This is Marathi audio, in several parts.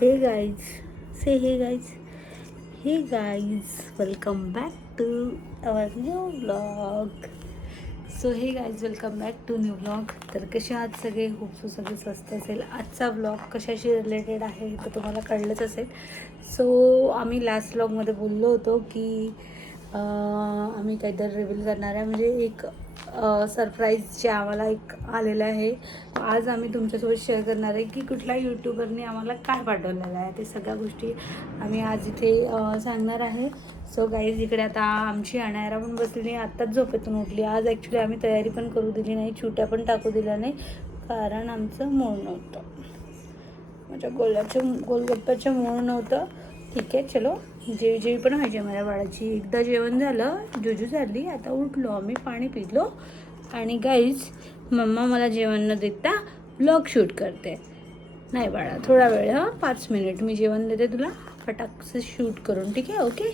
Hey guys, say hey guys. Hey guys, welcome back to our new vlog. So hey guys welcome back to new vlog. तर कसे आहात सगळे? खूप सगळे स्वस्त असेल. आजचा व्लॉग कशाशी रिलेटेड आहे तर तुम्हाला कळलंच असेल. सो आम्ही लास्ट व्लॉगमध्ये बोललो होतो की आम्ही काहीतरी रिव्हील करणार आहे, म्हणजे एक सरप्राईज जे आम्हाला एक आलेलं आहे. आज आम्ही तुमच्यासोबत शेअर करणार आहे की कुठल्या यूट्यूबरने आम्हाला काय पाठवलेलं आहे. ते सगळ्या गोष्टी आम्ही आज इथे सांगणार आहे. सो गाईज इकडे आता आमची अनायरा पण बसलेली, आत्ताच झोपेतून उठली. आज ॲक्च्युली आम्ही तयारी पण करू दिली नाही, छुट्या पण टाकू दिल्या नाही, कारण आमचं मूळ नव्हतं, माझ्या गोलगप्प्याचं मूळ नव्हतं. ठीक आहे, चलो जेवी पण व्हायची माझ्या बाळाची. एकदा जेवण झालं, जुजू झाली, आता उठलो आम्ही, पाणी पिलो आणि गाईज मम्मा मला जेवण न देता व्लॉग शूट करते. नाही बाळा, थोडा वेळ, 5 मिनिट मी जेवण देते तुला फटाकसे शूट करून. ठीक आहे? ओके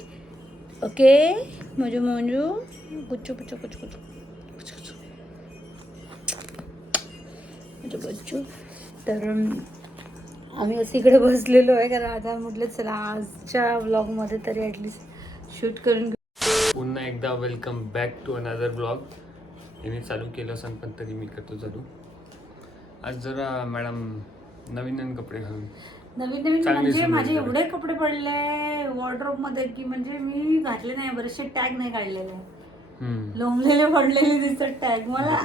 ओके मजू कुचू कुचू कुचू कुचू कुचू बच्चू. तर आम्ही असं इकडे बसलेलो आहे, कारण आता म्हटलं चला आजच्या व्लॉगमध्ये तरी ॲटलिस्ट शूट करून घेऊ. पुन्हा एकदा welcome back to another blog. मी चालू केलं असं पण तरी मी करतो चालू. आज जरा मॅडम नवीन कपडे घालून नवीन म्हणजे माझे एवढे कपडे पडले वॉर्डरोब मध्ये की म्हणजे मी घातले नाही, बरेचसे टॅग नाही काढलेले, लोंबलेले पडलेले दिसतात टॅग. मला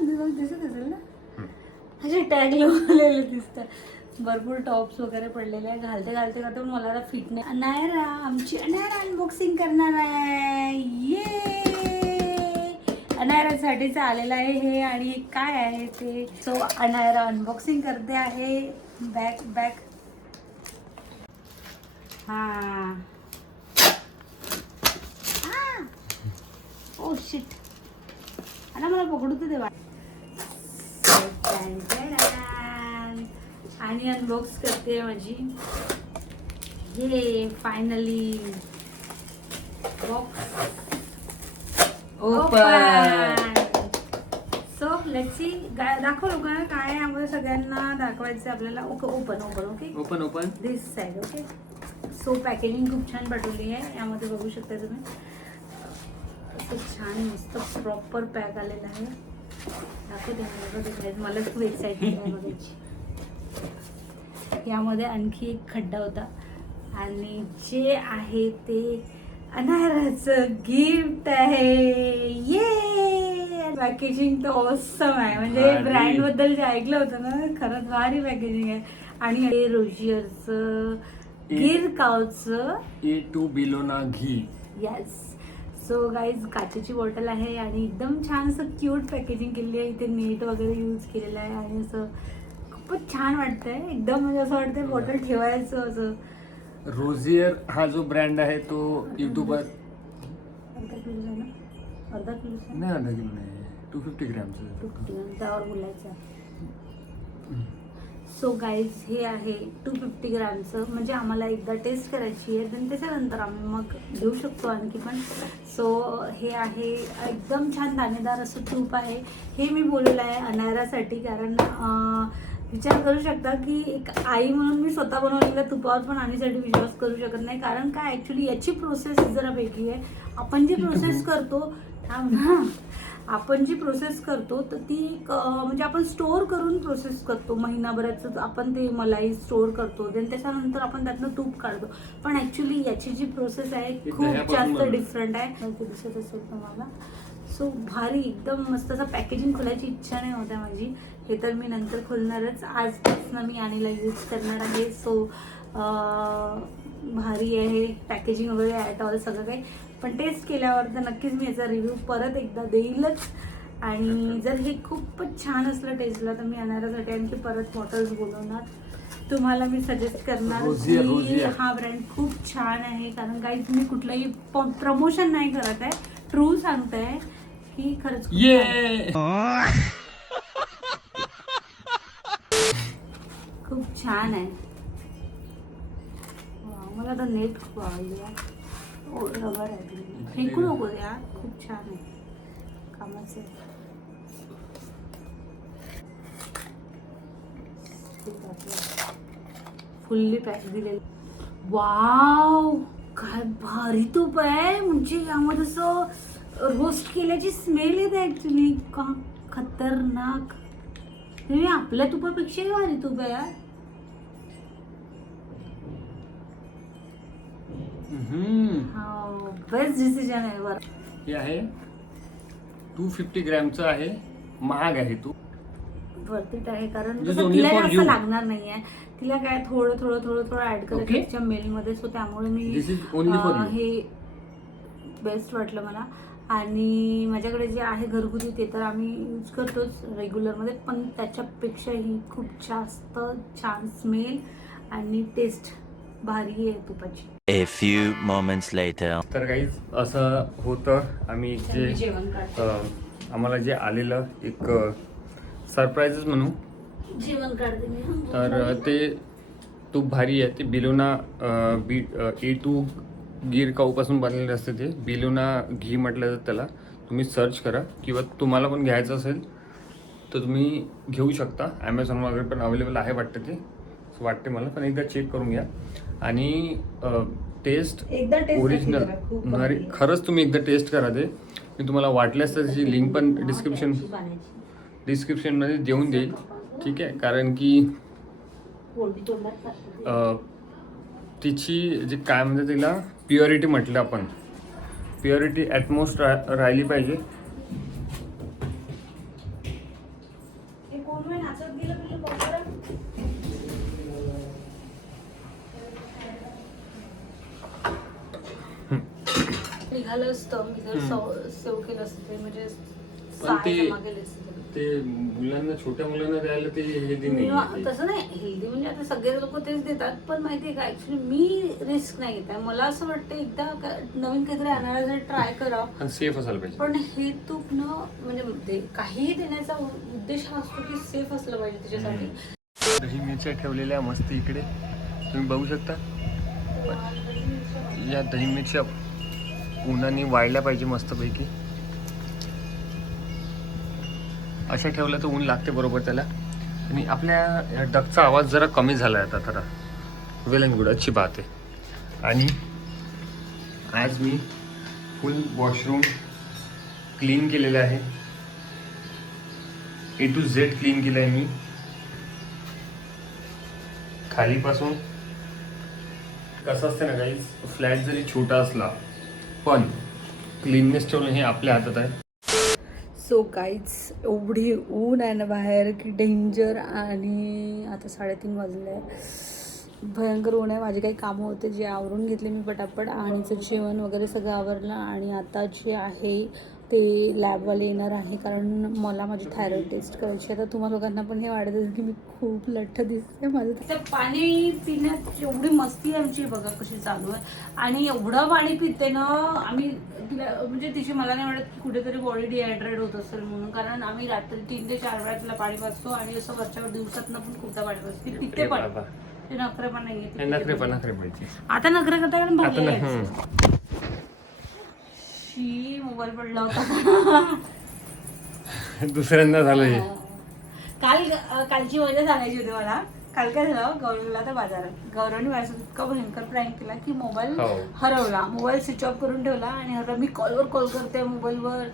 दिसत असेल ना, असे टॅग लोंबलेले दिसतात. भरपूर टॉप्स वगैरे पडलेले आहे, घालते का तर मला फिट नाही. अनायरा आमची अनायरा अनबॉक्सिंग करणार आहे. ये अनायरासाठीच आलेलं आहे हे, आणि काय आहे ते. सो अनायरा अनबॉक्सिंग करते आहे. बॅक हा ओ शिट, आता मला पकडू तर देवा. आणि अनबॉक्स करते माझी. हे finally box open. So let's see, दाखव लोकांना काय आहे यामध्ये, सगळ्यांना दाखवायचं आपल्याला. ओके ओपन ओपन दिस साईड. ओके, सो पॅकेजिंग खूप छान पाठवली आहे, यामध्ये बघू शकता तुम्ही. असं छान मस्त प्रॉपर पॅक आलेला आहे. दाखवते मला खूप एक्साइटमेंट आहे बघायची. यामध्ये आणखी एक खड्डा होता, आणि जे आहे ते अनायराचं गिफ्ट आहे. ये पॅकेजिंग तर ऑसम आहे, म्हणजे ब्रँड बद्दल जे ऐकलं होतं ना, खरंच भारी पॅकेजिंग आहे. आणि हे रोजियरचं गिर कावचं A2 बिलोना घी. यस. सो गाईज काचेची बॉटल आहे, आणि एकदम छान असं क्यूट पॅकेजिंग केलेली आहे. इथे नेट वगैरे यूज केलेलं आहे, आणि असं खूपच छान वाटतंय एकदम. म्हणजे असं वाटतंय बॉटल ठेवायचं असं. रोजियर हा जो ब्रँड आहे तो युट्यूबर अर्धा किलो आहे ना, अर्धा किलो नाही, अर्धा किलो नाही, 250 ग्रॅमचं. 250 ग्रॅम त्यावर बोलायचं. सो गाईज हे आहे 250 ग्रॅमचं, म्हणजे आम्हाला एकदा टेस्ट करायची आहे, आणि त्याच्यानंतर आम्ही मग घेऊ शकतो आणखी पण. सो हे आहे एकदम छान दाणेदार असं तूप आहे. हे मी बोललेलं आहे अनायरासाठी, कारण विचार करू शकता की एक आई म्हणून मी स्वतः बनवलेल्या तुपावर पण आणण्यासाठी विश्वास करू शकत नाही, कारण काय ॲक्च्युली याची प्रोसेस जरा वेगळी आहे. आपण जी प्रोसेस करतो आपण जी प्रोसेस करतो तर ती एक म्हणजे आपण स्टोअर करून प्रोसेस करतो, महिनाभराचं आपण ते मलाई स्टोअर करतो, देन त्याच्यानंतर आपण त्यातनं तूप काढतो. पण ॲक्च्युली याची जी प्रोसेस आहे खूप जास्त डिफरंट आहे. दिसत असेल तुम्हाला. सो भारी एकदम मस्त. असं पॅकेजिंग खोलायची इच्छा नाही होत्या माझी, हे तर मी नंतर खोलणारच. आजपासून मी आणीला यूज करणार आहे. सो भारी आहे पॅकेजिंग वगैरे, ॲट ऑल सगळं काही. पण टेस्ट केल्यावर तर नक्कीच मी याचा रिव्ह्यू परत एकदा देईलच. आणि जर हे खूपच छान असलं टेस्टला तर मी अनायरासाठी आणखी परत बॉटल्स बोलवणार. तुम्हाला मी सजेस्ट करणार की हा ब्रँड खूप छान आहे, कारण काही तुम्ही कुठलंही प्रमोशन नाही करत आहे, ट्रू सांगताय की खरंच खूप छान आहे. मला तर नेट खूप आवडली आहे. रबर आहे, फेकू नको यार, खूप छान आहे, कामाचं आहे. फुल्ली पॅक दिलेलं. वाव, काय भारी तूप आहे. म्हणजे यामध्ये असं रोस्ट केल्याची स्मेल येते ऍक्च्युली. का खतरनाक. हे आपल्या तुपापेक्षाही भारी तूप आहे यार. बेस्ट डिसिजन आहे बरं. हे आहे 250 ग्रॅमचं आहे. महाग आहे तू. वर्थ आहे कारण This is कसं only तिला for जास्त you. लागणार नाहीये. तिला काय थोडं थोडं थोडं थोडं ऍड करायचं Okay. तिच्या मेलमध्ये. सो त्यामुळे मी This is only for you. हे बेस्ट वाटलं मला. आणि माझ्याकडे जे आहे घरगुती ते तर आम्ही यूज करतोच रेग्युलरमध्ये, पण त्याच्यापेक्षाही खूप जास्त छान स्मेल आणि टेस्ट भारी आहे तुपाची. A few moments later. तर काही असं होतं. आम्ही जे जेवण काढतो, आम्हाला जे आलेलं एक सरप्राईजच म्हणू. जेवण काढते मी. तर ते तूप भारी आहे. ते बिलोना A2 गिर काऊपासून बनलेलं असते. ते बिलोना घी म्हटलं जातं त्याला. तुम्ही सर्च करा किंवा तुम्हाला पण घ्यायचं असेल तर तुम्ही घेऊ शकता. ॲमेझॉन वगैरे पण अवेलेबल आहे वाटतं ते, वाटते मला. पण एकदा चेक करून घ्या. आणि टेस्ट एकदा टेस्ट ओरिजिनल खरंच तुम्ही एकदा टेस्ट करा ते. मी तुम्हाला वाटल्यास तर त्याची लिंक पण डिस्क्रिप्शनमध्ये देऊन देईल. ठीक आहे, कारण की तिची जे काय म्हणते तिला प्युरिटी म्हटलं आपण, प्युरिटी ॲटमोस्ट राहिली पाहिजे. निघालं असतं मी जर सेव केलं असतं ते, म्हणजे पण ते जमा केले असते. ते मुलांना, छोट्या मुलांना द्यायला ते हेल्दी नाही. तसं नाही हेल्दी, म्हणजे आता सगळे लोक तेच देतात. पण माहितीये का, ऍक्च्युली मी रिस्क नाही घेत आहे. मला असं वाटतं एकदा नवीन काहीतरी आणायला जर ट्राय करावं, पण सेफ असायला पाहिजे. पण हे तूप न म्हणजे काहीही देण्याचा उद्देश हा असतो की सेफ असलं पाहिजे त्याच्यासाठी. दही मिरच्या ठेवलेल्या मस्त इकडे तुम्ही बघू शकता. या दही मिरच्या उन्हाने वाळल्या पाहिजे मस्तपैकी. अशा ठेवलं तर ऊन लागते बरोबर त्याला. आणि आपल्या डगचा आवाज जरा कमी झाला आहे आता. जरा वेल अँड गुड, अच्छी बात आहे. आणि आज मी फुल वॉशरूम क्लीन केलेलं आहे. A to Z क्लीन केलं आहे मी, खालीपासून. कसं असतं ना काही, फ्लॅट जरी छोटा असला पण क्लीननेस ठेवणं हे आपल्या हातात आहे. सो गाईज, एवढी ऊन आहे ना बाहेर की डेंजर. आणि आता 3:30 वाजले आहे. भयंकर ऊन आहे. माझे काही कामं होते जे आवरून घेतले मी पटापट. आणि जेवण वगैरे सगळं आवरलं. आणि आता जे आहे ते लॅबवाले येणार आहे, कारण मला माझी थायरॉइड टेस्ट करायची. आता तुम्हा लोकांना पण हे वाटत असेल की मी खूप लठ्ठ दिसते. माझं तर पाणी पिण्यात एवढी मस्ती आमची बघा कशी चालू आहे. आणि एवढं पाणी पिते ना आम्ही, तिला म्हणजे तिची मला नाही वाटत की कुठेतरी बॉडी डिहायड्रेट होत असेल म्हणून. कारण आम्ही रात्री 3 ते 4 वेळा तिला पाणी पाजतो. आणि असं वरच्या दिवसातनं पण खूपदा पाणी पाजतो. ती पिते पण, ते नखरे पण नाही. नखरे पाहिजे. आता नखरे करता कारण मोबाईल पडला होता. दुसऱ्यांदा झालं हे. कालची मजा सांगायची होती मला. काल काय झालं, गौरवला तर बाजारात गौरवने माझ्यासोबत इतका भयंकर प्रँक केला की मोबाईल हरवला. मोबाईल स्विच ऑफ करून ठेवला. आणि आता मी कॉलवर कॉल करते मोबाईलवर,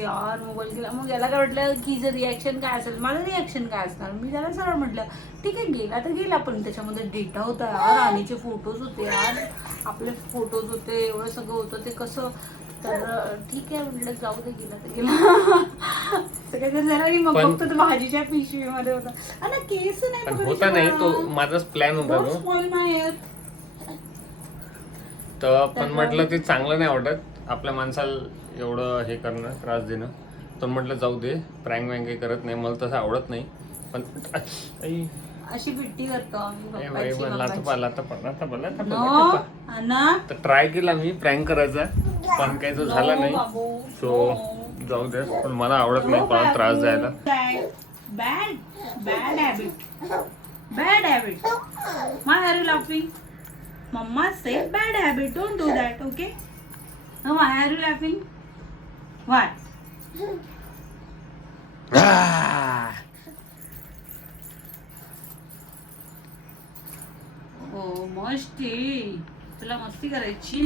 यार मोबाईल गेला. मग याला काय वाटलं की जर रिॲक्शन काय असेल, माझं रिॲक्शन काय असणार. मी त्याला सरळ म्हटलं ठीक आहे गेला तर गेला, पण त्याच्यामध्ये डेटा होता यार, राणीचे फोटोज होते यार, आपले फोटोज होते, एवढं सगळं होतं. ते कसं, तर ठीक आहे म्हटलं जाऊ दे, गेला तर गेला. सगळं झालं. आणि मग फक्त तो भाजीच्या पिशवीमध्ये होता. आणि केस नाही होता नाही, तो माझाच प्लॅन होता तो. पण म्हटलं ते चांगलं नाही वाटत आपल्या माणसाला एवढं हे करणं, त्रास देणं. तर म्हटलं जाऊ दे, प्रँक वँक काही करत नाही, मला तसं आवडत नाही. पण अशी पिट्टी करतो आम्ही. तर ट्राय केला मी प्रँक करायचा, पण काही तो झाला नाही. सो जाऊ दे, पण मला आवडत नाही कोणाला त्रास द्यायला. Bad habit. Why are you laughing? Mama said bad habit. Don't do that, okay? Now why are you laughing? Why? मस्ती, तुला मस्ती करायची.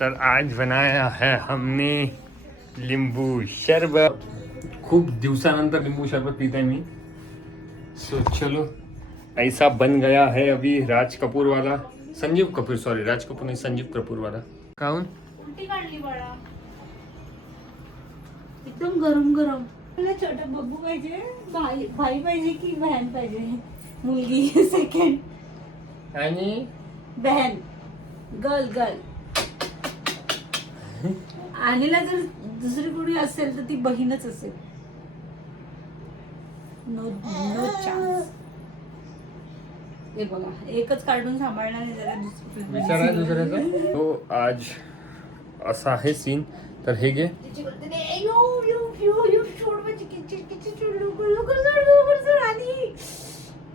तर आज बनाया है हमने लिंबू शरबत. खूप दिवसानंतर लिंबू शरबत पीता है मी. सो चलो ऐसा बन गया है अभी राज कपूर वाला. संजीव कपूर, सॉरी राज कपूर नहीं, संजीव कपूर वाला. काहून? उलटी काढली बाळा, एकदम गरम गरम. मला छोटा बब्बू पाहिजे, भाई पाहिजे की बहन पाहिजे? मुलगी सेकंड आणि बहन, गर्ल. आणीला जर दुसरी कोणी असेल तर ती बहीणच असेल. No chance. हे बघा, एकच कार्टून सांभाळणार नाही जरा विचार आहे दुसऱ्याचा. तो आज असा आहे सीन. तर हे घे.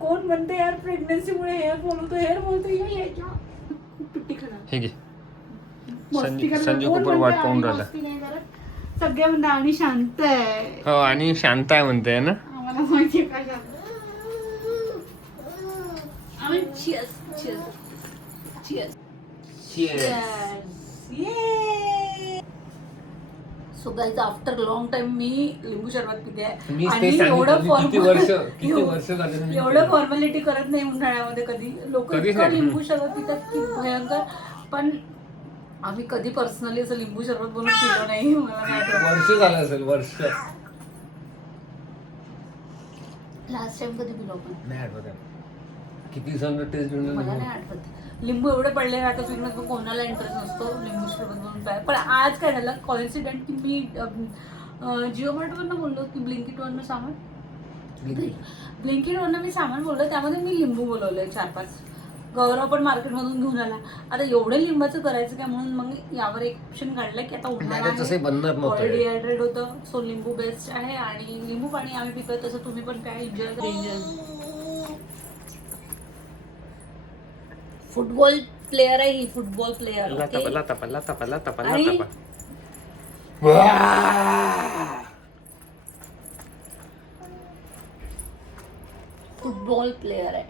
कोण म्हणते यार प्रेग्नन्सी मुळे हेअर फॉल होतो, हेअर बोलतो. पिट्टी खराब. हे घे. मस्ती करणार. संजीव कोण कपूर म्हणते वाट आणि पाहून राहिला. मस्ती नाही करत? सगळे म्हणते आणि शांत आहे. हो, आणि शांत आहे म्हणते ना. आम्हाला माहिती आहे का शांत. आम्ही cheers. So guys, after long time मी लिंबू शरबत पिते आहे. आणि एवढं फॉर्मॅलिटी करत नाही उन्हाळ्यामध्ये कधी. लोक इतकं लिंबू शरबत पितात की भयंकर. पण आम्ही कधी पर्सनली असं लिंबू शरबत बनवून पिलो नाही. मला नाही आठवत झालं असेल, वर्ष. लास्ट टाइम कधी पिलो आपण. नाही आठवत. किती दिवसांना टेस्ट मला नाही आठवत. लिंबू एवढे पडले राहतात फिरण्यात, पण कोणाला इंटरेस्ट नसतो लिंबू शरबत बनवून प्यायला. पण आज काय झालं, कॉन्सिडेंट की मी जिओ मार्टवरनं बोललो की ब्लिंकिटवरनं सामान मी सामान बोललो. त्यामध्ये मी लिंबू बोलवलंय 4-5. गौरव पण मार्केटमधून घेऊन आला. आता एवढं लिंबाचं करायचं काय म्हणून मग यावर एक ऑप्शन काढलं की आता उन्हाळा डिहायड्रेट होतं. सो लिंबू बेस्ट आहे. आणि लिंबू पाणी आम्ही पितोय, तसं तुम्ही पण काय एन्जॉय करा. फुटबॉल प्लेअर आहे ही, फुटबॉल प्लेअर. फुटबॉल प्लेअर आहे.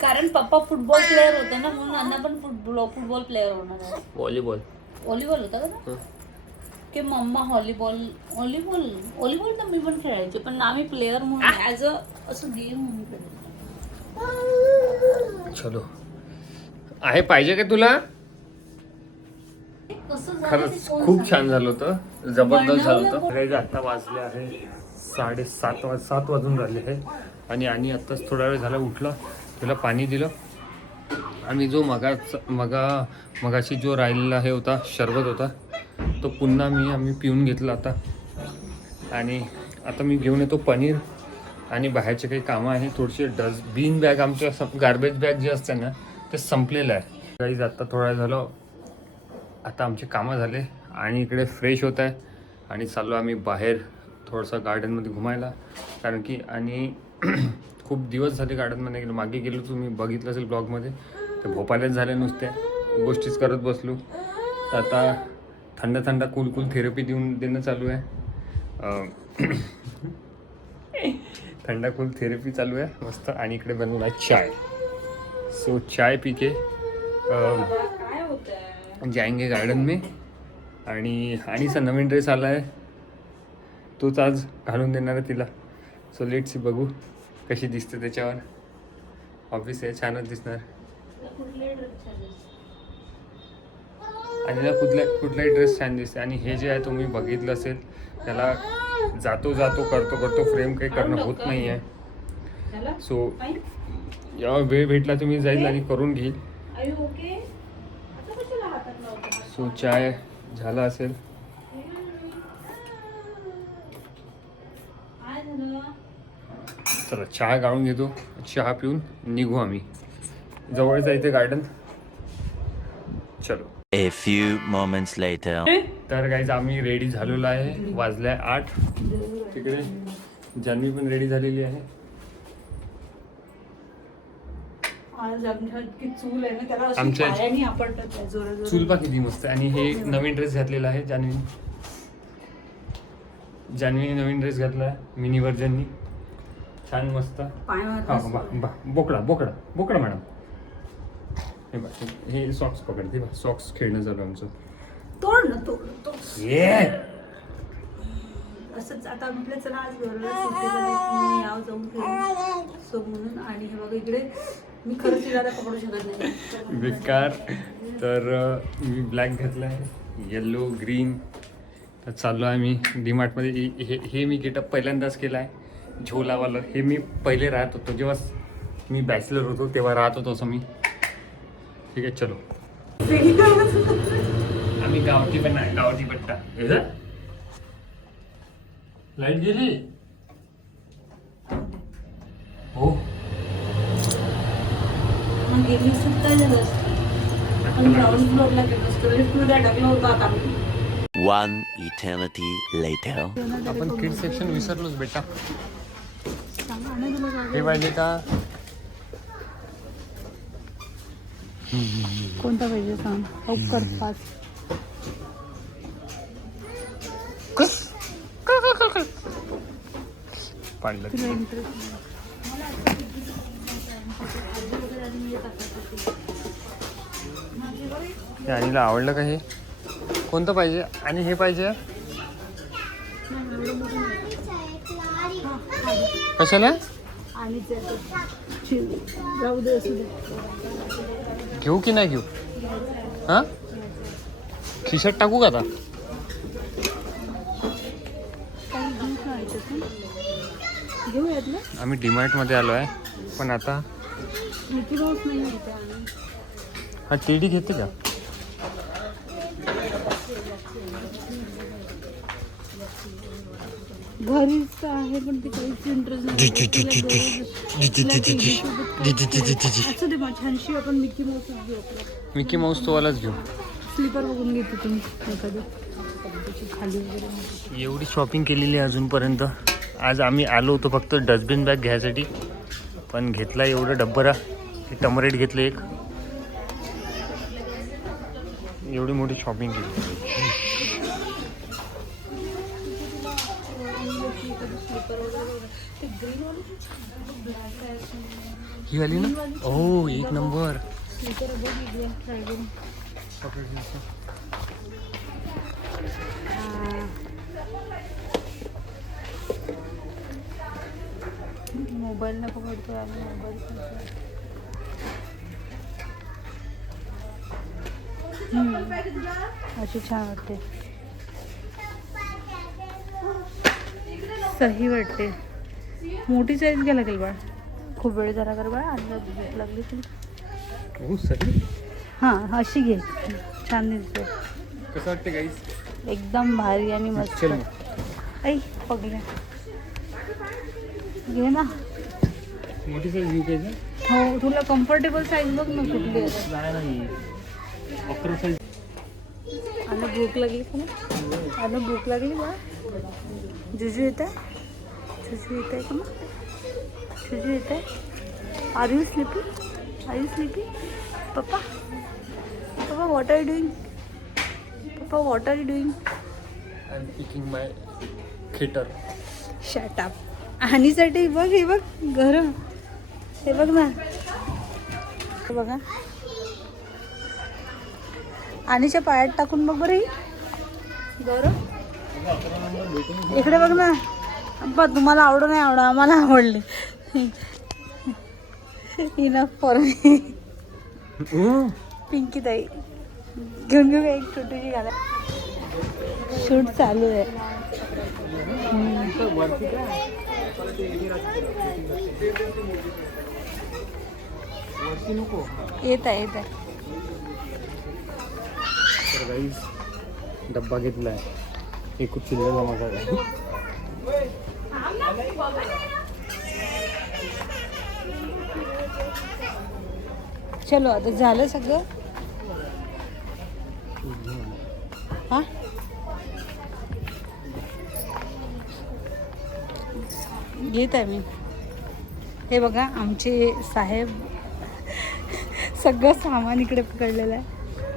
कारण पप्पा फुटबॉल प्लेअर होते ना, म्हणून अण्णा पण फुटबॉल प्लेअर होणार आहे. व्हॉलीबॉल होता का की मम्मा व्हॉलीबॉल तर मी पण खेळायचे, पण आम्ही प्लेअर म्हणून ऍज अ असं गेम म्हणून खेळायचो. चलो आहे, पाहिजे का तुला? खरंच खूप छान झालं होतं, जबरदस्त झालं होतं. आता वाजले आहे 7:30 वाजून राहिले आहे. आणि आत्ताच थोडा वेळ झाला उठला, त्याला पाणी दिलं. आणि जो मगाशी जो राहिलेला हे होता शरबत होता, तो पुन्हा आम्ही पिऊन घेतला आता. आणि आता मी घेऊन येतो पनीर. आणि बाहेरचे काही कामं आहे थोडीशी. डस्टबिन बॅग, आमच्या गार्बेज बॅग जे असते ना ते संपलेलं आहे. काही आता थोडा वेळ झालं, आता आमचे कामं झाले आणि इकडे फ्रेश होत आहे. आणि चाललो आम्ही बाहेर थोडंसं गार्डनमध्ये घुमायला. कारण की आणि खूप दिवस झाले गार्डनमध्ये गेलो. मागे गेलो, तुम्ही बघितलं असेल ब्लॉगमध्ये. तर भोपाळ्याच झाल्या नुसत्या गोष्टीच करत बसलो. तर आता थंड कूल थेरपी देणं चालू आहे. थंडा कूल थेरपी चालू आहे मस्त. आणि इकडे बनवला आहे चाय. सो चाय पी के जाएंगे गार्डन में. आणि नवीन ड्रेस आला आहे, तोच आज घालून देणार आहे तिला. सो लेट्स सी, बघू कशी दिसते त्याच्यावर. ऑफिस आहे, छानच दिसणार. आणि कुठलाही ड्रेस छान दिसते. आणि हे जे आहे तुम्ही बघितलं असेल, त्याला जातो करतो फ्रेम काही करणं होत नाही आहे. सो जेव्हा वेळ भेटला तुम्ही जाईल आणि करून घेईल. सो चाय झाला असेल. चला चहा गाळून घेतो, चहा पिऊन निघू आम्ही. जवळच आहे इथे गार्डन. चलो. A few moments later. तर गाईज आम्ही रेडी झालेलो आहे. वाजल्या 8. तिकडे जान्हवी पण रेडी झालेली आहे. आमच्या चूल पा किती मस्त. आणि हे नवीन ड्रेस घातलेला आहे जान्हवीने नवीन ड्रेस घातला आहे मिनी व्हर्जननी. छान मस्त. पाय हा मारत बोकडा बोकडा बोकडा मॅडम. हे बघ हे सॉक्स पकडते बघ. सॉक्स खेळणं झालं आमचं. तोड ना तोड. ये असंच आता म्हटलं चला आज मी याव जाऊन फिरून सो म्हणून. आणि हे बघा इकडे मी खरंच दादा पकडू शकत नाही बेकार. तर मी ब्लॅक घेतला आहे, येल्लो ग्रीन. तर चाललो आहे मी डीमार्टमध्ये. हे मी गेटअप पहिल्यांदाच केला आहे झोलावालं. हे मी पहिले राहत होतो जेव्हा मी बॅचलर होतो तेव्हा राहत होतो असं मी. ठीक आहे चलो. आम्ही गावठी पण आहे, गावठी पट्टा. लाईट गेली हो. मग गेली सुद्धा झालं पण ग्राउंड फ्लोअरला गेलो असतो लिफ्टमध्ये अडकलो होतो आता मी. One eternity later. आपण किड सेक्शन विसरलोच बेटा. हे पाहिजे का? कोणता पाहिजे सांग. कर फास्ट. पाडलं. तुला इंटरेस्ट आणीला आवडलं का हे? कोणतं पाहिजे? आणि हे पाहिजे कशाला? आणि जाऊ दे असू दे. घेऊ की नाही घेऊ? हां खिशात टाकू का आता? घेऊयात ना. आम्ही डीमार्टमध्ये आलो आहे पण आता मिकी माऊस नाही येते. हा टेडी घेते का? घरीच आहे पण ते काहीच इंटरेस्ट असं दे. छानशी आपण मिकी माऊस घेऊ. मिकी माऊस तो वालाच घेऊ. स्लीपर बघून घेते तुम्ही एखादी खाली वगैरे. एवढी शॉपिंग केलेली आहे अजूनपर्यंत. आज आम्ही आलो होतो फक्त डस्टबिन बॅग घ्यायसाठी पण घेतला एवढं डब्बरा. हे टमरेट घेतलं एक. एवढी मोठी शॉपिंग केली. ही आली ना. ओ एक नंबर. मोबाईल नको पडतो आणि मोबाईल अशी छान वाटते. सही वाटते. मोठी साईज घ्यायला लागेल बाळ. खूप वेळ झाला कर बाळ. आणि भूक लागली तुला. हो सही. हां अशी घे छान दिसते. कसं वाटते गाईस? एकदम भारी आणि मस्त. चल ऐ पगल्या घे ना. मोठी साईज घेऊ काय? हो तुला कम्फर्टेबल साईज बघ ना कुठली आहे. नाही 11 साईज. आणि भूक लागली का ना? आणि भूक लागली बा. जुजू येत आहे. जुजू येत आहे का मग? जुजू येत आहे. Are you sleepy? Are you sleepy? पप्पा पप्पा व्हॉट आर यू डुईंग? पप्पा what are you doing? I am picking my theatre. Shut up. आणीसाठी बघ हे बघ घर. हे बघ ना. हे बघा आणीच्या पायात टाकून बघ बरं ही गौरव. इकडे बघ ना. बघ तुम्हाला आवडू नाही आवडा आम्हाला आवडले. Enough for me. पिंकी ताई घेऊन घेऊ एक छोटीशी घाला. शूट चालू आहे. येत आहे येत आहे. तर गाईज डब्बा घेतला आहे. एक चिल्लर जमा करा. चलो आता झालं सगळं. हां घेत आहे मी. हे बघा आमचे साहेब सगळं सामान इकडे पकडलेलं आहे.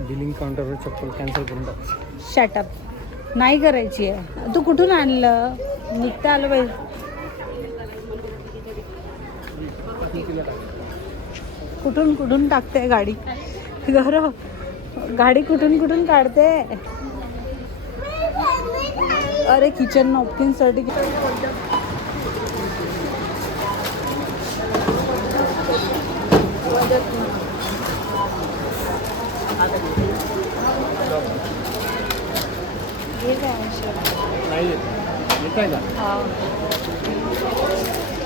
बिलिंग काउंटरवर चप्पल कॅन्सल करून टाक. शटअप नाही करायची आहे. तू कुठून आणलं? निघता आलं पाहिजे. कुठून कुठून टाकते गाडी गौरव, गाडी कुठून कुठून काढते. अरे किचन नॉपकिन साठी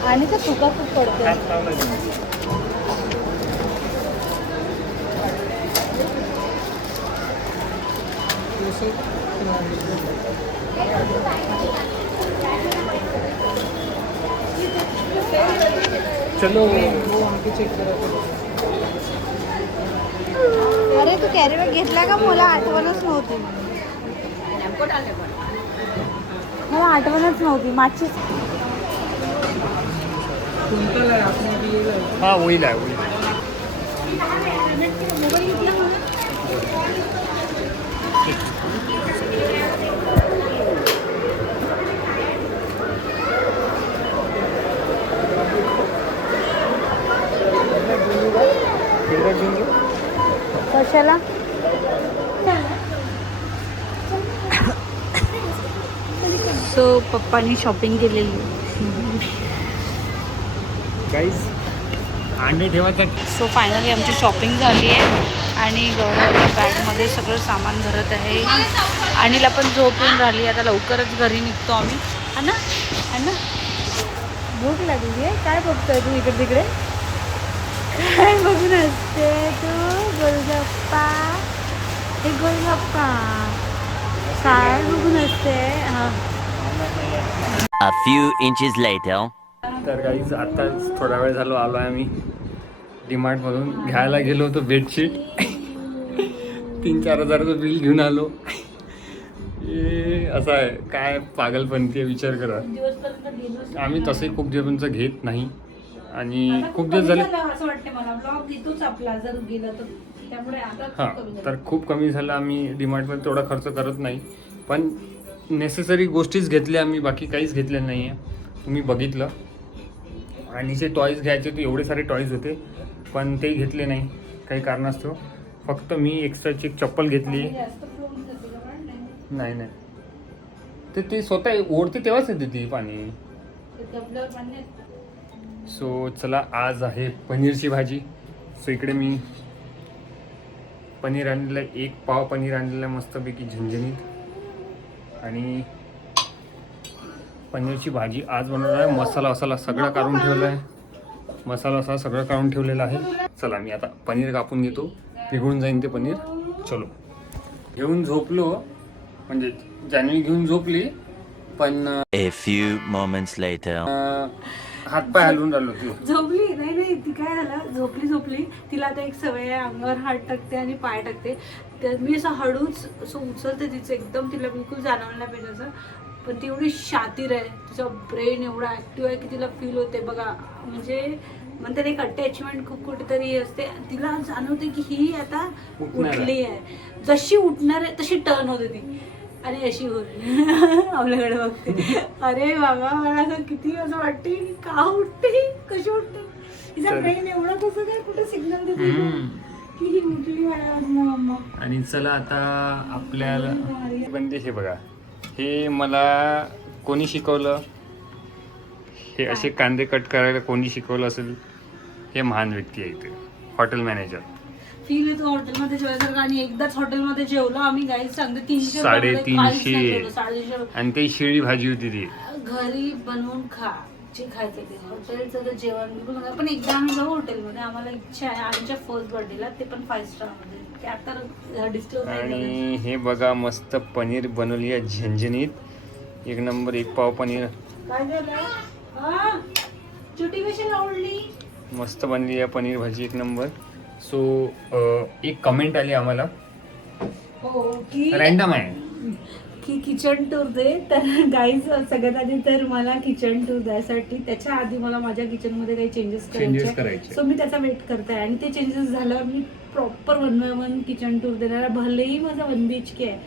आणि तर तुका खूप पडते. चलो अरे तू कॅरी बॅग घेतला का? मला आठवणच नव्हती. मला आठवणच नव्हती मागची. हा होईल आहे होईल. कशाला? सो पप्पानी शॉपिंग केलेली. गाईज अंडे ठेवायचं. सो फायनली आमची शॉपिंग झाली आहे आणि गौरवच्या बॅगमध्ये सगळं सामान भरत आहे. आणीला पण झोप येऊन राहिली. आता लवकरच घरी निघतो आम्ही. है ना? है ना? भूक लागली आहे. काय बघतोय तू इकडे तिकडे? काय बघून असते तू? गोलगप्पा, हे गोलगप्पा काय बघून असते? हां. A few inches later. तर गाईज आत्ताच थोडा वेळ झालो आलो आहे आम्ही डीमार्टमधून. घ्यायला गेलो होतो बेडशीट. 3-4 हजाराचं बिल घेऊन आलो. असं आहे काय पागलपणती विचार करा. आम्ही तसे खूप दिवसांचं घेत नाही आणि खूप दिवस झाले. असं वाटतं मला ब्लॉग घेतोच आपला जर गेला तर, त्यामुळे आता हां तर खूप कमी झालं. आम्ही डीमार्टमध्ये तेवढा खर्च करत नाही, पण नेसेसरी गोष्टीच घेतल्या आम्ही, बाकी काहीच घेतलेलं नाही आहे. तुम्ही बघितलं. आणि जे टॉईज घ्यायचे होते एवढे सारे टॉईज होते पण ते घेतले नाही काही कारणास्तव. फक्त मी एक्स्ट्राची एक चप्पल घेतली. नाही नाही ते स्वतः ओढते तेव्हाच येते ती पाणी. सो चला आज आहे पनीरची भाजी. सो इकडे मी पनीर आणलेलं आहे. 1 पाव पनीर आणलेलं आहे मस्तपैकी झणझणीत. आणि पनीरची भाजी आज बनवणार आहे. मसाला सगळा काढून ठेवला आहे. मसाला सगळं काढून ठेवलेला आहे. चला मी आता पनीर कापून घेतो. पिघळून जाईन ते पनीर. चलो. घेऊन झोपलो म्हणजे जान्हवी घेऊन झोपली पण A few moments later. हातपाय हलवून राहिलो ती. झोपली नाही ती काय झालं, झोपली. तिला आता एक सवय आहे, अंगावर हात टाकते आणि पाय टाकते. तर मी असं हळूच असं उचलते तिचं एकदम. तिला बिलकुल जाणवलं पाहिजे असं. पण ती एवढी शातीर आहे. तिचा ब्रेन एवढा ॲक्टिव्ह आहे की तिला फील होते बघा. म्हणजे म्हणतात एक अटॅचमेंट खूप कुठेतरी असते. तिला जाणवते की ही आता उठली आहे. जशी उठणार आहे तशी टर्न होते ती आणि अशी होते आपल्याकडे बघते. अरे बाबा मला असं किती असं वाटते की का उठते, कशी उठते. तिचा ब्रेन एवढा कसं काय कुठे सिग्नल देते की ही उठली मम्मा. आणि चला आता आपल्याला बनते. हे बघा, हे मला कोणी शिकवलं, हे असे कांदे कट करायला कोणी शिकवलं असेल? हे महान व्यक्ती आहे इथे, हॉटेल मॅनेजर. फील येतो हॉटेलमध्ये जेवायचं. आणि एकदाच हॉटेलमध्ये जेवलो आम्ही गाईज सांगते 300 350 आणि ते शिळी भाजी होती ती. घरी बनवून खा जे खायचं ते. हॉटेलचं तर जेवण बिलकुल नका. पण एकदा आम्ही जाऊ हॉटेलमध्ये. आम्हाला इच्छा आहे आमच्या फर्स्ट बर्थडेला, ते पण 5 स्टारमध्ये. ते आता डिस्टर्ब. आणि हे बघा मस्त पनीर बनवली आहे झणझणीत. 1 नंबर. 1 पाव पनीर. काय झालं? छोटी कशी आवडली? मस्त बनली आहे पनीर भाजी 1 नंबर. सो एक कमेंट आली आम्हाला, रँडम आहे की किचन टूर दे. तर गाईज सगळ्यात आधी तर मला किचन टूर द्यायसाठी त्याच्या आधी मला माझ्या किचनमध्ये काही चेंजेस करायचे. सो मी त्याचा वेट करते आणि ते चेंजेस झालं मी प्रॉपर 1 by 1 किचन टूर देणार. भलेही माझा 1 BHK आहे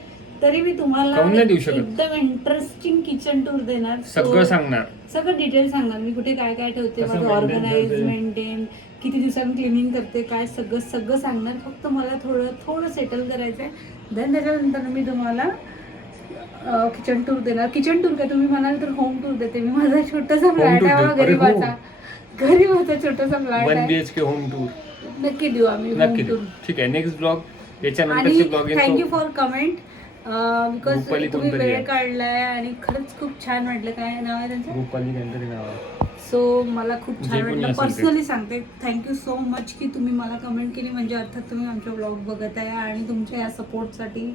तरी मी तुम्हाला काहून नाही देऊ शकत? एकदम इंटरेस्टिंग किचन टूर देणार. सगळं सांगणार. सगळं डिटेल सांगणार मी कुठे काय काय ठेवते, कसं माझं maintain ऑर्गनाइज करते. मेंटेन, किती दिवसांनी क्लिनिंग करते, काय सगळं सगळं सांगणार. फक्त मला थोडं सेटल करायचं आहे. देन त्याच्यानंतर मी तुम्हाला किचन टूर देणार. किचन टूर काय तुम्ही म्हणाल तर होम टूर देते मी. माझा छोटासा फ्लॅट tour आहे दे. अरे हो. गरीबाचा छोटासा फ्लॅट 1 आहे. BHK होम टूर नक्की देऊ आम्ही होम नक्की टूर. देऊ. ठीक आहे. नेक्स्ट ब्लॉग आणि याच्यानंतरचे blog thank you for comment because Rupali तुम्ही कोणतरी वेळ आहे. काढलाय आणि खरंच खूप छान वाटलं. काय नाव आहे त्यांचं? रुपाली काहीतरी नाव आहे. सो मला खूप जे छान कोणी वाटलं. असेल ते. पर्सनली सांगते थँक्यू सो मच की तुम्ही मला कमेंट केली. म्हणजे अर्थात तुम्ही आमचे ब्लॉग बघत आहे आणि तुमच्या या सपोर्टसाठी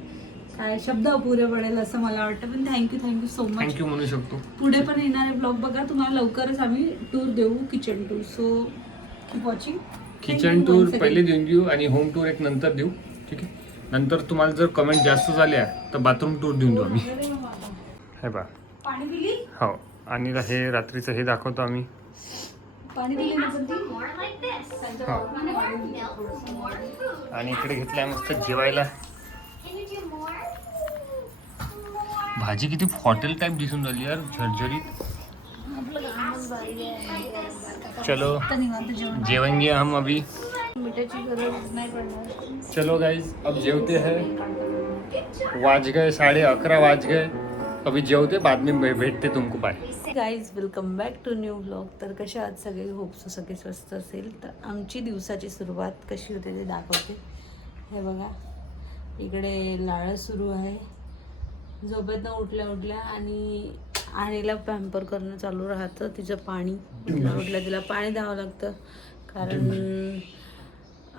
काय शब्द अपुरे पडेल असं मला वाटतं. पण थँक्यू सो मच. थँक्यू म्हणू शकतो. पुढे पण येणारे ब्लॉग बघा. तुम्हाला लवकरच आम्ही टूर देऊ, kitchen tour. So keep watching. Kitchen tour पहिले देऊन देऊ आणि होम टूर एक नंतर देऊ. ठीक आहे. नंतर तुम्हाला जर कमेंट जास्त झाल्या तर बाथरूम टूर देऊन देऊ आम्ही. हे बा पाणी दिली, हो. आणि हे रात्रीचं हे दाखवतो आम्ही. पाणी दिली ना पण ती. हो. आणि इकडे घेतलंय मस्त जेवायला. भाजी किती हॉटेल टाइप दिसून राहिली यार, झरझरीत. चलो जेवन गए हम अभी. मिठाची गरज नाही पडणार. चलो गाइज अब जेवते हैं. वाज गए 11:30 वाज गए. अभी जेवते बाद में भेटते तुमको. Bye guys, welcome back to new blog. तर कशा आहात सगळे? होप सो सगळे स्वस्त असेल. तर आमची दिवसाची सुरुवात कशी होते ते दाखवते. हे बघा इकडे लाळ सुरू आहे. झोपेतनं उठल्या आणि आणीला पॅम्पर करणं चालू राहतं. तिचं पाणी उठल्या तिला पाणी द्यावं लागतं. कारण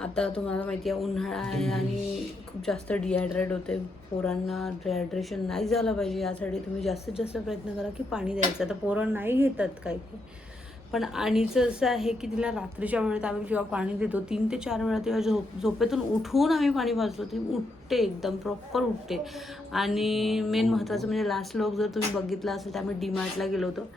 आता तुम्हाला माहिती आहे उन्हाळा आहे आणि खूप जास्त डिहायड्रेट होते. पोरांना डिहायड्रेशन नाही झालं पाहिजे यासाठी तुम्ही जास्तीत जास्त प्रयत्न करा की पाणी द्यायचं. आता पोरं नाही घेतात काही, पण आणीचं असं आहे की तिला रात्रीच्या वेळेत आम्ही जेव्हा पाणी देतो 3 ते 4 वेळा तेव्हा झोपेतून उठवून आम्ही पाणी पाजतो. ती उठते, एकदम प्रॉपर उठते. आणि मेन महत्त्वाचं म्हणजे लास्ट व्लॉग जर तुम्ही बघितला असेल तर आम्ही डीमार्टला गेलो होतो.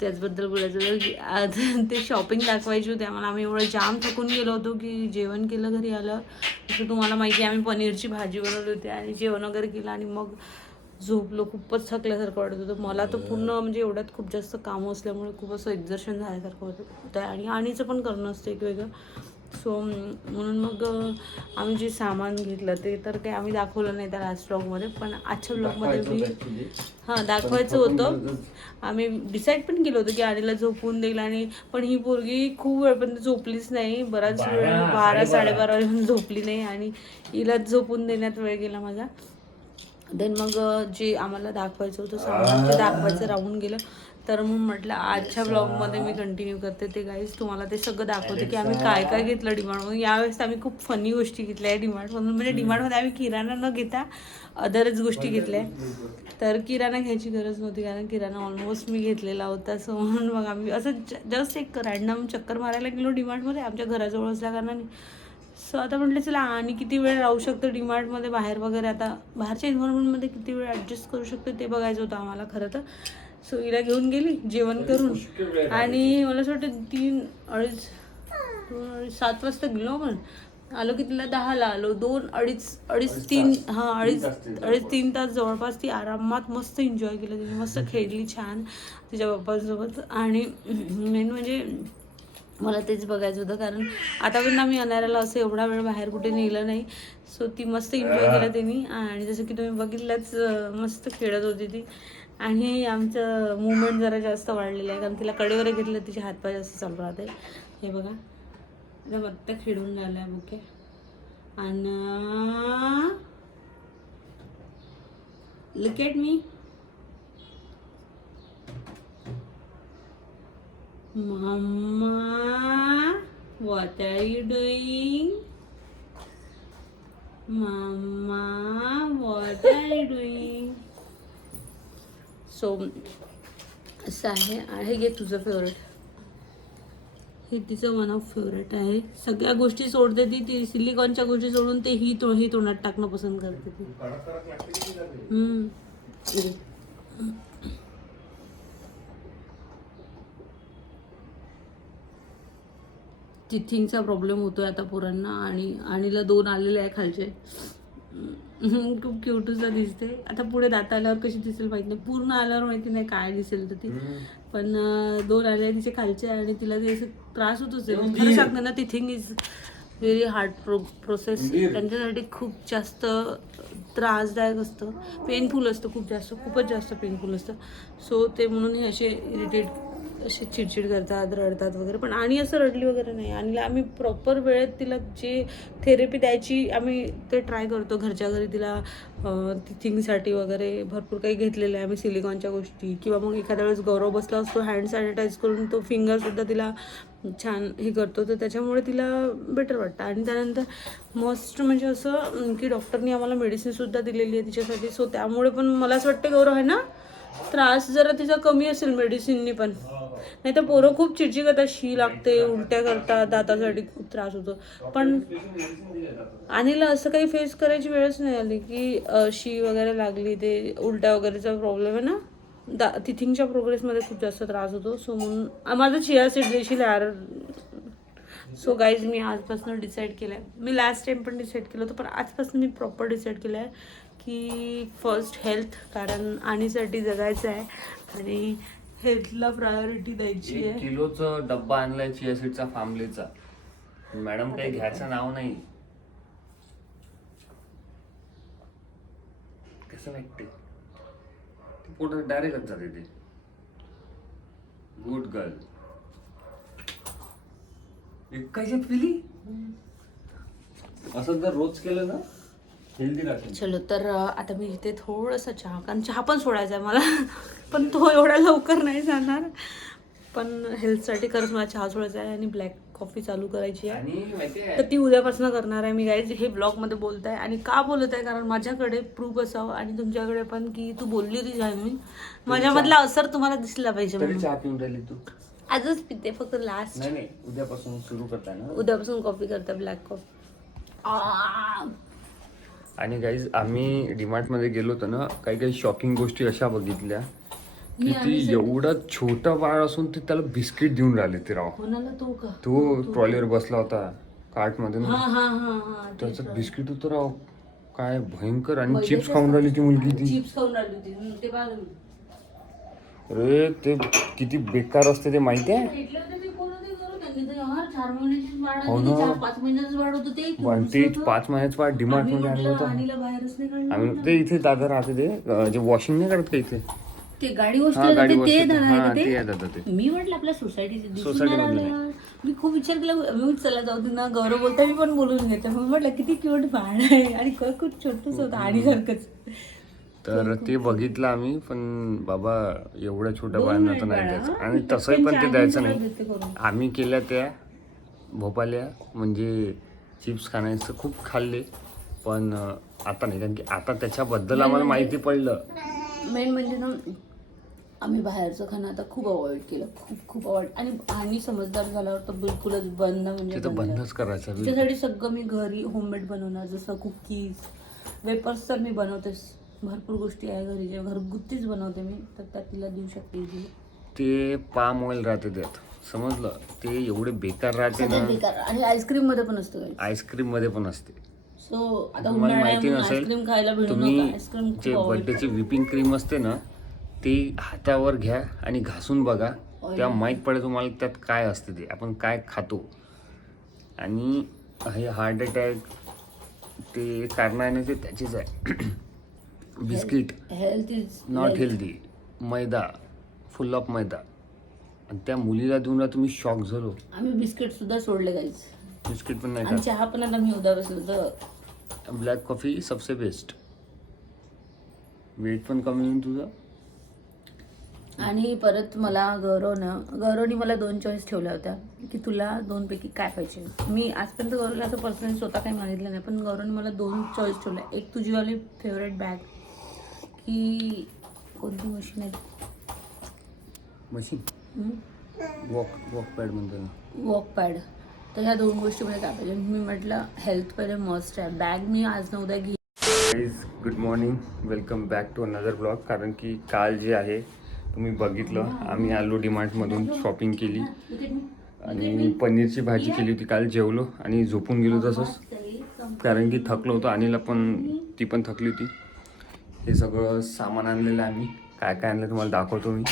त्याचबद्दल बोलायचं होतं की आज ते शॉपिंग दाखवायची होती आम्हाला. आम्ही एवढं जाम थकून गेलो होतो की जेवण केलं घरी आलं. तसं तुम्हाला माहिती आहे आम्ही पनीरची भाजी बनवली होती आणि जेवण वगैरे केलं आणि मग झोपलो. खूपच थकल्यासारखं वाटत होतं मला तर. पूर्ण म्हणजे एवढ्यात खूप जास्त कामं असल्यामुळे खूप असं एक्झर्शन झाल्यासारखं होतं आणि आणीचं पण करणं असतं एक वेगळं. सो म्हणून मग आम्ही जे सामान घेतलं ते तर काही आम्ही दाखवलं नाही त्या लास्ट ब्लॉगमध्ये. पण आजच्या ब्लॉगमध्ये मी दाखवायचं होतं. आम्ही डिसाईड पण केलं होतं की आणीला झोपून देईल आणि पण ही पोरगी खूप वेळपर्यंत झोपलीच नाही. बराच वेळ 12 साडेबारा वाजेपर्यंत झोपली नाही आणि हिलाच झोपून देण्यात वेळ गेला माझा. देन मग जे आम्हाला दाखवायचं होतं सामान ते दाखवायचं राहून गेलं. तर मग म्हटलं आजच्या ब्लॉगमध्ये मी कंटिन्यू करते ते. गाईज तुम्हाला ते सगळं दाखवते की आम्ही काय काय घेतलं डीमार्टमधून. यावेळेस आम्ही खूप फनी गोष्टी घेतल्या आहे डीमार्टमधून. म्हणजे डीमार्टमध्ये आम्ही किराणा न घेता अदरच गोष्टी घेतल्या. तर किराणा घ्यायची गरज नव्हती कारण किराणा ऑलमोस्ट मी घेतलेला होता. सो म्हणून मग आम्ही असं जस्ट एक रॅन्डम चक्कर मारायला गेलो डीमार्टमध्ये आमच्या घराजवळ असल्या कारणाने. सो आता म्हटलं चला आणि किती वेळ राहू शकतं डीमार्टमध्ये बाहेर वगैरे. आता बाहेरच्या एन्व्हायरमेंटमध्ये किती वेळ ॲडजस्ट करू शकतो ते बघायचं होतं आम्हाला खरं तर. सो हिला घेऊन गेली जेवण करून आणि मला असं वाटतं 3, 2:30, 7 वाजता गेलो. पण आलो की तिला 10ला आलो. 2, 2.5, 3 3 तास जवळपास ती आरामात मस्त एन्जॉय केलं तिने. मस्त खेळली छान तिच्या पप्पांसोबत. आणि मेन म्हणजे मला तेच बघायचं होतं कारण आतापर्यंत आम्ही अनाऱ्याला असं एवढा वेळ बाहेर कुठे नेलं नाही. सो ती मस्त एन्जॉय केलं तिने. आणि जसं की तुम्ही बघितलंच मस्त खेळत होती ती. आणि आमचं मुवमेंट जरा जास्त वाढलेलं आहे कारण तिला कडेवर घेतलं तिचे हातपाय जास्त चालू राहते. हे बघा आता बत्ता खेळून राहिला आहे बुके. आणि look at me. Mama, what are you doing? Mama, what are you doing? So असं आहे घे तुझं फेवरेट. हे तिचं वन ऑफ फेवरेट आहे. सगळ्या गोष्टी सोडते ती सिलिकॉनच्या गोष्टी सोडून ते ही तोंडात टाकणं पसंत करते ती. टिथिंगचा प्रॉब्लेम होतोय आता पोरांना. आणि आणीला 2 आलेले आहे खालचे. खूप क्यूटूसा दिसते. आता पुढे दात आल्यावर कशी दिसेल माहिती नाही, पूर्ण आल्यावर माहिती नाही काय दिसेल तर ती. पण 2 आल्या तिचे खालचे आणि तिला ते असं त्रास होत असेल. खरं सांगते ना, ती thing is very hard process. त्यांच्यासाठी खूप जास्त त्रासदायक असतं, पेनफुल असतं, खूपच जास्त पेनफुल असतं. सो ते म्हणून हे असे इरिटेट, असे चिडचिड करतात, रडतात वगैरे. पण आणि असं रडली वगैरे नाही. आणि आम्ही प्रॉपर वेळेत तिला जे थेरपी द्यायची आम्ही ते ट्राय करतो घरच्या घरी. तिला थिंगसाठी वगैरे भरपूर काही घेतलेलं आहे आम्ही, सिलिकॉनच्या गोष्टी. किंवा मग एखाद्या वेळेस गौरव बसला असतो, हँड सॅनिटाईज करून तो फिंगरसुद्धा तिला छान हे करतो, तर त्याच्यामुळे तिला बेटर वाटतं. आणि त्यानंतर मोस्ट म्हणजे असं की डॉक्टरनी आम्हाला मेडिसिनसुद्धा दिलेली आहे तिच्यासाठी. सो त्यामुळे पण मला असं वाटतं गौरव आहे ना, त्रास जरा तिचा कमी असेल मेडिसिननी पण. नाही तर पोरं खूप चिडचिड करतात, शी लागते, उलट्या करतात, दातासाठी खूप त्रास होतो. पण अनिला असं काही फेस करायची वेळच नाही आली की शी वगैरे लागली, ते उलट्या वगैरेचा प्रॉब्लेम आहे ना, तिथिंगच्या प्रोग्रेसमध्ये खूप जास्त त्रास होतो. सो म्हणून माझं चिया सीड देशील यार. सो गाईज, मी आजपासून डिसाईड केलं आहे, मी लास्ट टाइम पण डिसाईड केलं होतं, पण आजपासून मी प्रॉपर डिसाईड केलं आहे की फर्स्ट हेल्थ, कारण आणीसाठी जगायचं आहे आणि हेल्थला प्रायोरिटी द्यायची 1 आहे. किलोचा डब्बा आणलाय चिया सीडचा फार्मलेचा. मॅडम काही घ्यायचं नाव नाही. कसं वाटते पोटात डायरेक्टच जाते ते. Good girl. एकाच्यात पिली. असं जर रोज केलं ना हेल्दी राहते. चलो, तर आता मी इथे थोडंसं चहा, कारण चहा पण सोडायचा आहे मला पण तो एवढ्या लवकर नाही जाणार. पण हेल्थसाठी खरंच मला चहा सोडायचा आहे आणि ब्लॅक कॉफी चालू करायची आहे. आणि माहितीये तर ती उद्यापासून करणार आहे मी गाईज. हे ब्लॉगमध्ये बोलत आहे आणि का बोलत आहे, कारण माझ्याकडे प्रूफ असावं आणि तुमच्याकडे पण, की तू बोलली होती जायमिन, माझ्यामधला असर तुम्हाला दिसला पाहिजे तरी म्हणून. चहा पिऊन राहिली तू. आजच पिते, फक्त लास्ट. नाही उद्यापासून सुरू करताय ना. उद्यापासून कॉफी करते, ब्लॅक कॉफी. आणि गाईज, आम्ही डीमार्ट मध्ये गेलो होतो ना, काही शॉकिंग गोष्टी अशा बघितल्या की ती एवढं छोटं बाळ असून ते त्याला बिस्किट देऊन राहिले ते राव. कोणाला? तो का? तो ट्रॉलीवर बसला होता कार्ट मध्ये हा ना, हा हा हा त्याचं बिस्किट होतं राव. काय भयंकर. आणि चिप्स खाऊन राहिली ती मुलगी ती. चिप्स खाऊन राहिली होती ते बघ. अरे ते किती बेकार असते ते माहिती आहे. भेटले होते ते कोण होते करू, त्यांनी तर यार 4 महिन्याचीच वाढ हो आहे, ना. 4-5 महिन्याचीच वाढ होतं ते. पण ते 5 महिन्याचं बाळ डीमार्ट मध्ये आणलं होतं. आणीला बाहेरच नाही काढलं. आम्ही ते इथे दादा राहते ते जे वॉशिंग नाही करत का इथे. ते गाडी हा, वॉशला गाडी जाते ते wash दादा हा, आहे ते का आहे दादा ते. ते? मी म्हटलं आपल्या सोसायटीचे दिसून Society नाही मधले. राहिलं यार. मी खूप विचार केला, मी चला जाऊ दे ना, गौरव बोलता मी पण बोलून घेते. मग म्हटलं किती क्यूट बाळ आहे आणि खूप छोटंच होतं आणि सारखंच. तर ते बघितलं आम्ही, पण बाबा एवढ्या छोट्या 2 बाळांना तर मिनिट नाही बाळा. द्यायचं. आणि तसंही पण ते पण द्यायचं 4 नाही. मिनिटात देते करून. आम्ही केल्या त्या भोपाल्या, म्हणजे चिप्स खाण्याचं खूप खाल्ले, पण आता नाही, कारण की आता त्याच्याबद्दल आम्हाला माहिती पडलं. मेन म्हणजे ना, आम्ही बाहेरचं खाणं आता खूप अवॉइड केलं, खूप अवॉइड. आणि समजदार झाल्यावर तर बिलकुलच बंद, म्हणजे ते तर बंद. बंदच करायचं. त्याच्यासाठी सगळं मी घरी होममेड बनवणार, जसं कुकीज, वेपर्स तर मी बनवतेच. भरपूर गोष्टी आहे घरी ज्या घरगुतीच बनवते मी, तर त्या तिला देऊ शकते इझिली. ते पाम ऑइल राहते त्यात, समजलं. ते एवढे बेकार राहते ना. बेकार. आणि आईस्क्रीम मध्ये पण असतं. आईस्क्रीम मध्ये पण असते. सो आता तुम्हाला माहिती नसेल, आईस्क्रीम खायला भेटू तुम्ही नका. आईस्क्रीम जे बर्थडेची व्हिपिंग क्रीम असते ना, ती हातावर घ्या आणि घासून बघा, तेव्हा माहीत पडेल तुम्हाला त्यात काय असते, ते आपण काय खातो. आणि हे हार्ट अटॅक ते कारण आहे ना, ते त्याचीच आहे. Biscuit health is not healthy, maida, full of maida. आणि त्या मुलीला देऊन तुम्ही शॉक झालो. आम्ही बिस्किट सुद्धा सोडले गाईज. बिस्किट पण नाही आणि चहा पण आता मी उद्या बसलो तर खात. ब्लॅक कॉफी सबसे बेस्ट. वेट पण कमी होईल तुझं. आणि परत मला गौरवने मला 2 चॉईस ठेवल्या होत्या की तुला 2 पैकी काय पाहिजे. मी आजपर्यंत गौरवला असं पर्सनली स्वतः काही मागितलं नाही, पण गौरवने मला 2 चॉईस ठेवल्या. एक तुझीवाली फेवरेट बॅग, की कोणती मशीन आहे, मशीन वॉक पॅड म्हणतो ना, वॉक पॅड. तर ह्या 2 गोष्टीमध्ये काय पाहिजे. मी म्हटलं हेल्थ पहिले मस्ट आहे. बॅग मी आज न उद्या घे. Good morning, welcome back to another blog. कारण की काल जे आहे तुम्ही बघितलं, आम्ही आलो डीमार्टमधून, शॉपिंग केली आणि पनीरची भाजी केली होती. काल जेवलो आणि झोपून गेलो तसंच. कारण की थकलो होतो. अनिला पण ती पण थकली होती. हे सगळं सामान आणलेलं आहे आम्ही. काय काय आणलं तुम्हाला दाखवतो मी.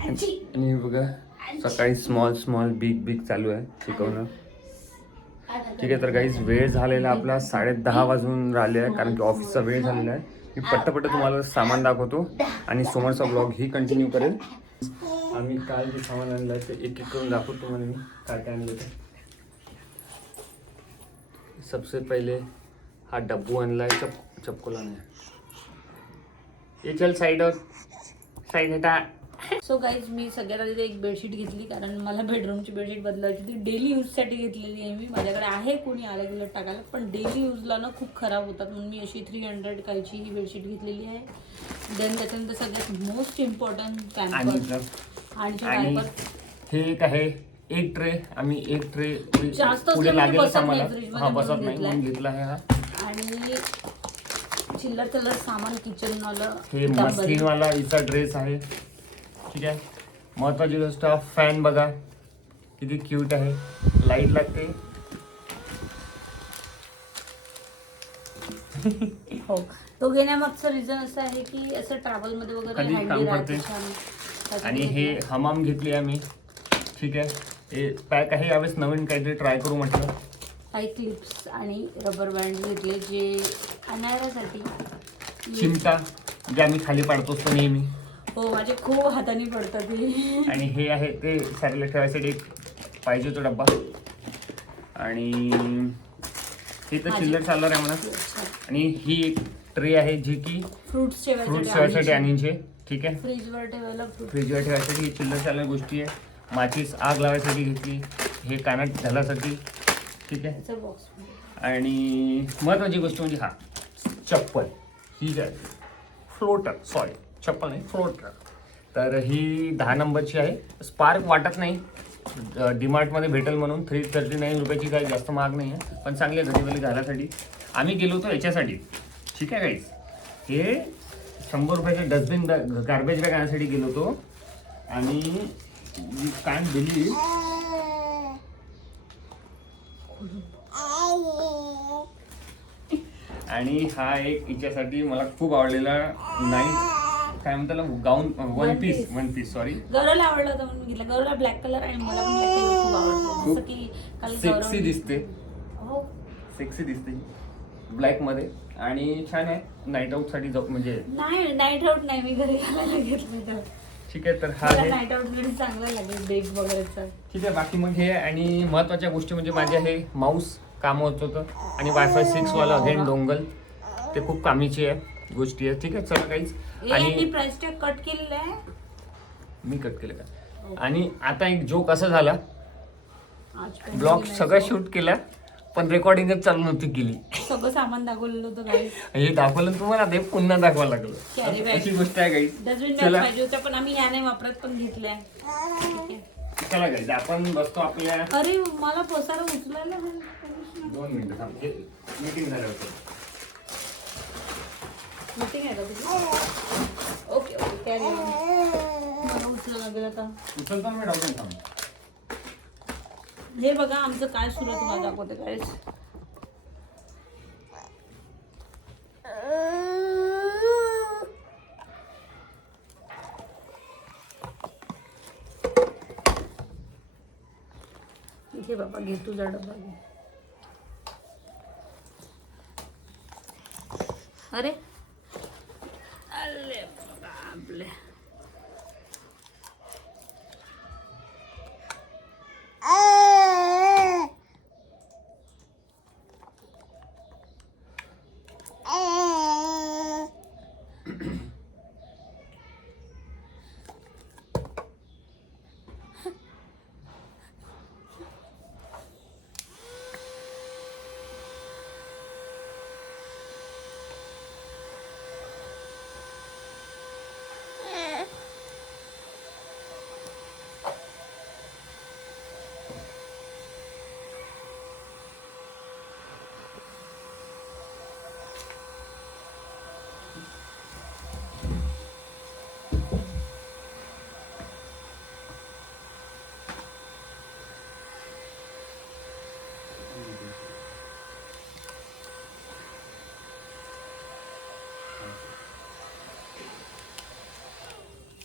आणि बघा सकाळी स्मॉल बिग चालू आहे शिकवणं. ठीक आहे, तर काहीच वेळ झालेला आपला 10:30 वाजून राहिले आहे, कारण की ऑफिसचा वेळ झालेला आहे. मी पट्टपट्ट तुम्हाला सामान दाखवतो आणि समोरचा ब्लॉग ही कंटिन्यू करेल. आम्ही काय जे सामान आणलं आहे ते एक एक करून दाखवतो तुम्हाला मी काय काय आणलं ते. सबसे पहिले हा डब्बू आणला आहे. चपकोला नाही. ये चल साईड हटा. सो गाईज मी सगळ्यात आधी एक बेडशीट घेतली, कारण मला बेडरूमची बेडशीट बदलायची होती. डेली यूजसाठी घेतलेली आहे मी. माझ्याकडे आहे कोणी आलं गेलं टाकायला, पण डेली यूजला ना खूप खराब होतात, म्हणून मी अशी 300 कायची ही बेडशीट घेतलेली आहे. देन त्याच्यानंतर सगळ्यात मोस्ट इम्पॉर्टंट पॅम्पर आणि हे एक आहे एक ट्रे. आम्ही एक ट्रे जास्त पुढे लागेल आम्हाला. हा बसत बसत नाही म्हणून घेतला आहे हा. आणि चिल्लर सामान किचन वाला हे मस्लिन वाला हिचा ड्रेस आहे. ठीक आहे, महत्वाची गोष्ट फॅन बघा किती क्यूट आहे. लाईट लागते. हो, तो घेण्यामागचं रिझन असं आहे की असं ट्रॅव्हल मध्ये वगैरे कधी handy काम राहते करते. छान. आणि हे हमाम घेतली आम्ही. ठीक आहे, हे पॅक आहे. यावेळेस नवीन काहीतरी ट्राय करू म्हटलं. काही क्लिप्स आणि रबर बँड घेतले जे आणण्यासाठी. चिमटा जे आम्ही खाली पाडतो असतो नेहमी. हो, माझे खूप हाताने पडतात ते. आणि हे आहे ते सॅरेला ठेवायसाठी एक पाहिजे तो डब्बा. आणि हे तर चिल्लर चालणार आहे म्हणा. आणि ही एक ट्रे आहे जी की फ्रुट्स ठेवायसाठी आणीचे. ठीक आहे, फ्रीजवर ठेवायला फ्रीजवर ठेवायसाठी ही चिल्लर चालणार गोष्टी आहे. माचीस आग लावायसाठी घेतली. हे कानात घालायसाठी. ठीक आहे, बॉक्स. आणि महत्वाची गोष्ट म्हणजे हा चप्पल. ही आहे फ्लोटर. चप्पल नाही, फ्लोटर. तर ही 10 नंबरची आहे. स्पार्क वाटत नाही, डीमार्टमध्ये भेटेल म्हणून. 339 रुपयाची काही जास्त महाग नाही आहे, पण चांगली आहे घरीवाली घालायसाठी. आम्ही गेलो होतो याच्यासाठी. ठीक आहे गाईस, हे 100 रुपयाचे डस्टबिन गार्बेज बॅग आणण्यासाठी गेलो होतो. आणि काय दिली आणि हा एक हिच्यासाठी मला खूप आवडलेला नाईट काय म्हणतात गाऊन वन पीस सॉरी. गौरवला आवडला होता म्हणून घेतला. गौरवला ब्लॅक कलर आणि मला पण ब्लॅक कलर खूप आवडतो. जसं की काल सेक्सी दिसते. हो, सेक्सी दिसते ब्लॅक मध्ये. आणि छान आहे नाईट आउट साठी जाऊ म्हणजे. नाही, नाईट आउट नाही, मी घरी घालायला घेतलं त्याला. ठीक आहे, तर हा मला आहे. नाईट आउट मध्ये चांगला लागेल बेग वगैरेचा. ठीक आहे, बाकी मग हे. आणि महत्वाच्या गोष्टी म्हणजे माझे हे माऊस काम होत होतं. आणि वायफाय 6 वाला अगेन डोंगल, ते खूप कामीची आहे गोष्टी आहे. ठीक आहे, चला काहीच. आणि प्राइस टॅग कट केलेलं आहे. मी कट केलं का. आणि आता एक जोक असा झाला, आज ब्लॉग सगळं शूट केला पण रेकॉर्डिंगच चालू नव्हती केली. सगळं सामान दाखवलेलं होतं काही. हे दाखवलं तुम्हाला, ते पुन्हा दाखवायला Carry लागलं. bag. अशी गोष्ट आहे काही. डस्टबिन बॅग चला पाहिजे होत्या, पण आम्ही ह्या नाही वापरत, पण घेतल्या. चला काही आपण बसतो आपल्या. अरे मला पसारा उचलायला 2 मिनिटं थांब. मीटिंग झालं होतं. मीटिंग आहे का तुझी? ओके कॅरी मला उचलायला लागेल आता. उचलतो मी डाऊन थांब. हे बघा आमचं काय सुरू आहे तुम्हाला दाखवते काय. घे बाबा, घे तुझा डबा घे. अरे अरे बापले.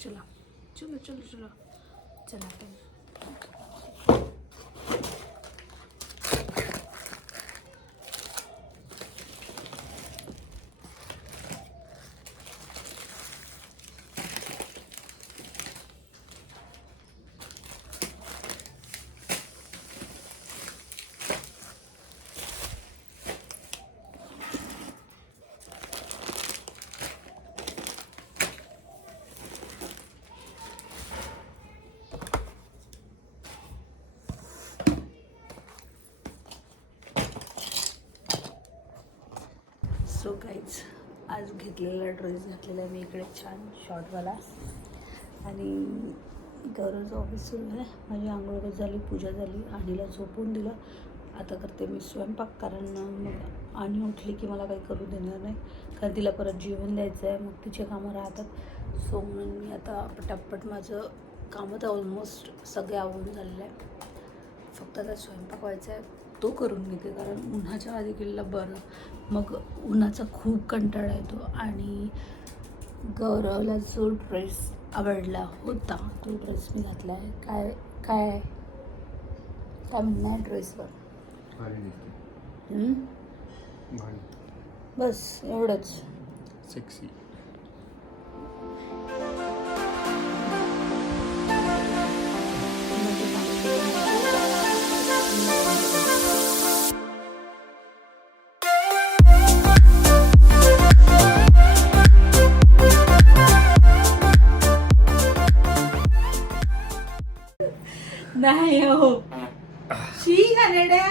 चला चलो चलो चलो चला आपण. सो गाईज आज घेतलेला ड्रेस घातलेला आहे मी इकडे छान शॉर्टवाला आणि गौरवचं ऑफिस सुरू आहे. माझी आंघोळ झाली, पूजा झाली, आणीला झोपून दिलं. आता करते मी स्वयंपाक, कारण मग आणि उठली की मला काही करू देणार नाही, कारण तिला परत जेवण द्यायचं आहे, मग तिचे कामं राहतात. सो म्हणून मी आता पटापट माझं कामं तर ऑलमोस्ट सगळे आवडून झालेलं आहे. फक्त आता स्वयंपाक व्हायचा आहे तो करून घेते, कारण उन्हाच्या आधी केलेलं बरं. मग उन्हाचा खूप कंटाळा येतो. आणि गौरवला जो ड्रेस आवडला होता तो ड्रेस मी घातला आहे. काय काय काय म्हणणं आहे ड्रेसवर? बस एवढंच. सेक्सी. नाही हो शी घाणेरड्या.